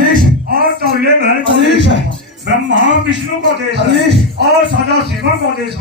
आदेश और तौल्य महल को आदेश ब्रह्मा विष्णु को देश आदेश और सदा शिव को देश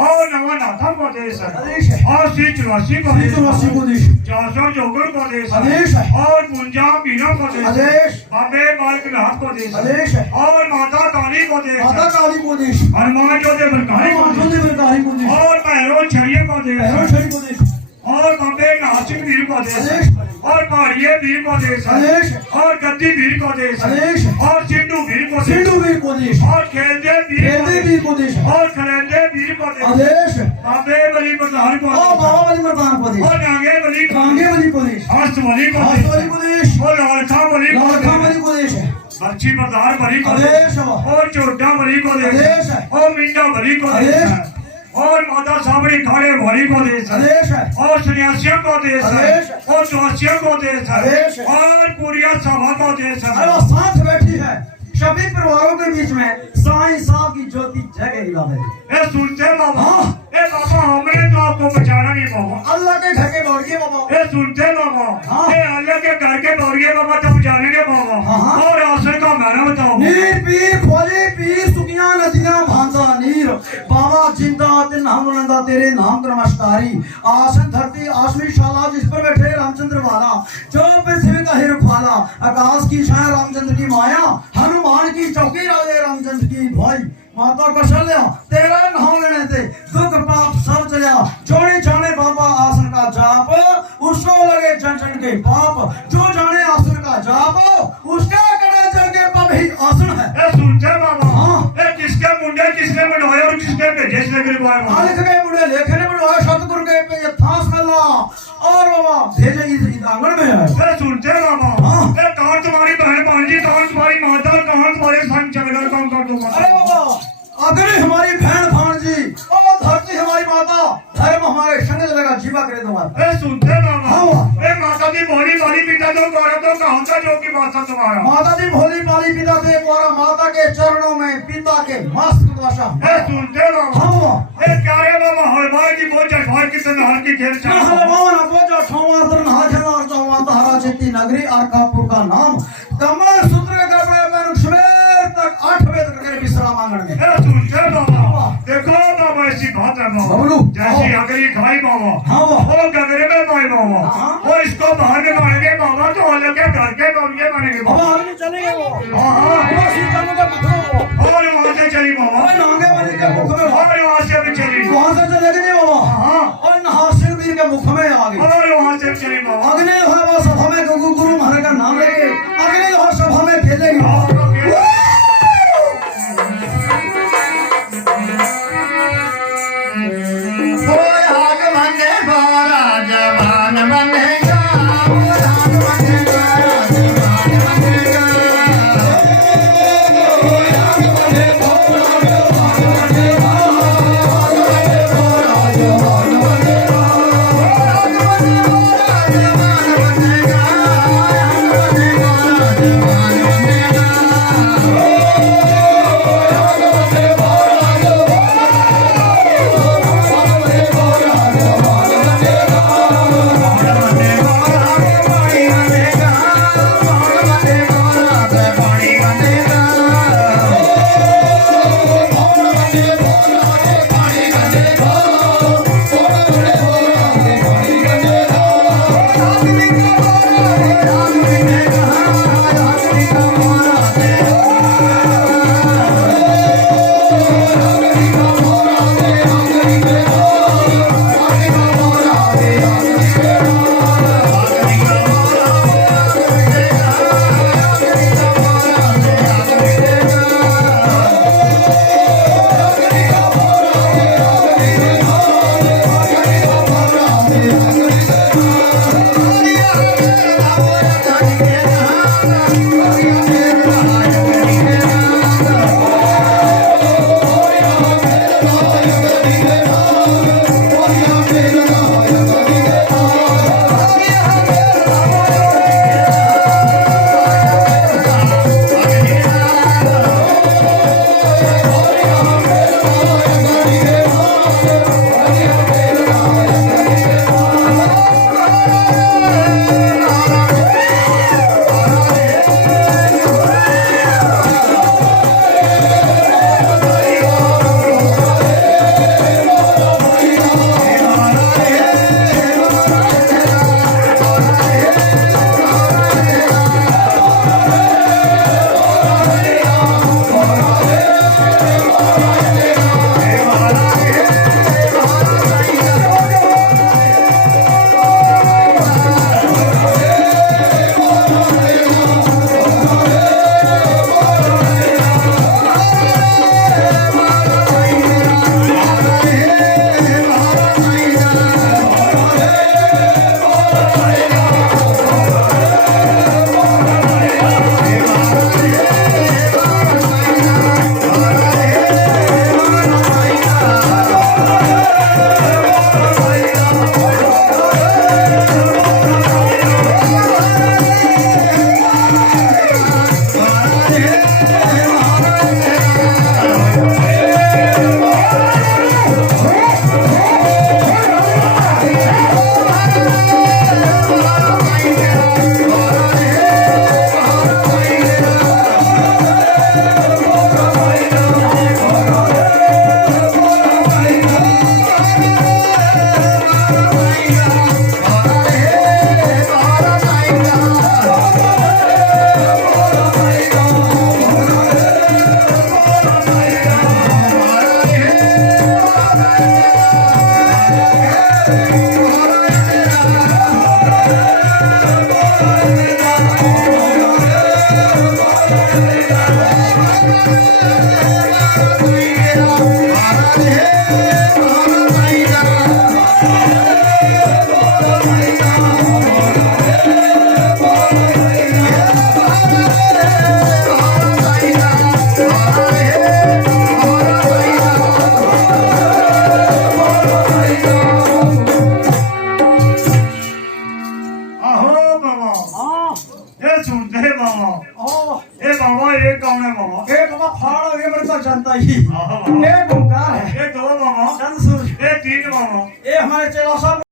और नवनाथा को देश आदेश और श्री चौरासी को देश को देश 400 जोगर को देश आदेश और गुंजा बीना को देश आदेश बाबे बालकनाथ को देश आदेश और माता काली को देश माता काली को देश हनुमान ज्योति बलकारी को देश और भैरव छड़िए को देश और बम्बे नासिक वीर को देश और पहाड़िये वीर को देश और गद्दी वीर को देश और सिंधु वीर को देश और खेलदे वीर को देश और खलेंदे वीर को देश बाबे बली प्रधान को देश और नांगे बली को देश हस्त बली को देश और लालखा बली को देश बच्ची प्रधान बली को देश और चोटा बली को देश और मिंडा बली को देश और माता साबरी खाड़े भरी को देश और सन्यासियों को देश और चौसियों को देश और पुरिया सभा को देश साथ बैठी है सभी परिवारों के बीच में साईं साहब की ज्योति जगेगी बाबा। ए सुनते बाबा ए बाबा हमने तो आपको बचाना नहीं बाबा अल्लाह के घर के दौड़िए बाबा। ए सुनते बाबा ए अल्लाह के घर के दौड़िए बाबा तब जानेंगे बाबा और आसन का मैंने बताओ नीर पीर खोली पीर सुखियां नदियां भांसा नीर बाबा जिंदा दिन हम नंदा तेरे नाम नमस्कारी आसन धरती आसमी शाला जिस पर बैठे रामचंद्र वाला जो पृथ्वी का हिर वाला आकाश की छाया रामचंद्र की माया हनुमान की चौकी राजे रामचंद्र की भाई माता कौशल्या तेरा नाम लेने से दुख पाप सब चलिया जोड़े जाने बाबा आसन का जाप उसको लगे जन जन के पाप जो जाने आसन का जाप उसका करे जन के पाप ही आसन है। ए सुनते बाबा ए किसके मुंडे किसने बढ़ाया और किसके भेजे इसने गिरवाया लिख गए मुंडे लेखने बढ़ाया सतगुरु के पे ये थास कल्ला और बाबा भेजे इस आंगन में है। ए सुनते बाबा ए कौन तुम्हारी बहन भांजी कौन तुम्हारी माता कौन तुम्हारे संग चलकर काम कर दूंगा। अरे बाबा अग्नि हमारी बहन भांजी और धरती हमारी माता धर्म हमारे संग लगा जीवा करे तुम्हारा। ए सुनते बाबा ए माता दी भोली भाली पिता तो गौरव तो कौन सा जो की बात तुम्हारा माता दी भोली भाली पिता थे गौरा माता के चरणों में पिता के मस्त दशा। ए सुनते बाबा ए क्या रे बाबा हलवाई की बोझ भाई कितने हाल की खेल चला हलवाई ना बोझ ठोवा तर हाजर और जो तारा चित्ती नगरी अर्कापुर का नाम कमल सूत्र के कपड़े में सुबह तक 8 बजे तक करे विश्राम आंगन में। ए सुनते बाबा देखो बाबा ऐसी बात है बाबा जैसी अगली खाई बाबा वो गगरे में पाई बाबा वो इसको बाहर में मारेंगे बाबा तो अलग के घर के बनिए बनेंगे बाबा आगे चलेंगे वो हाँ सीताओं का मुख और वहाँ से चली बाबा नांगे बने के मुख में और वहाँ से भी चली वहाँ से चलेगी नहीं बाबा और नहासिर वीर के मुख में आ गई और वहाँ से चली बाबा अग्नि है वो सभा में गुरु महाराज का नाम लेके अग्नि हो सभा में खेलेगी। Yeah. आहो बाबा हाँ ये सुनते हैं बाबा ओ ये बाबा ये कौन है बाबा ये बाबा फाड़ो ये मेरे को जानता ही आहो बाबा ये ओंकार है ये दो बाबा चंद सूर्य ये तीन बाबा ये हमारे चेला साहब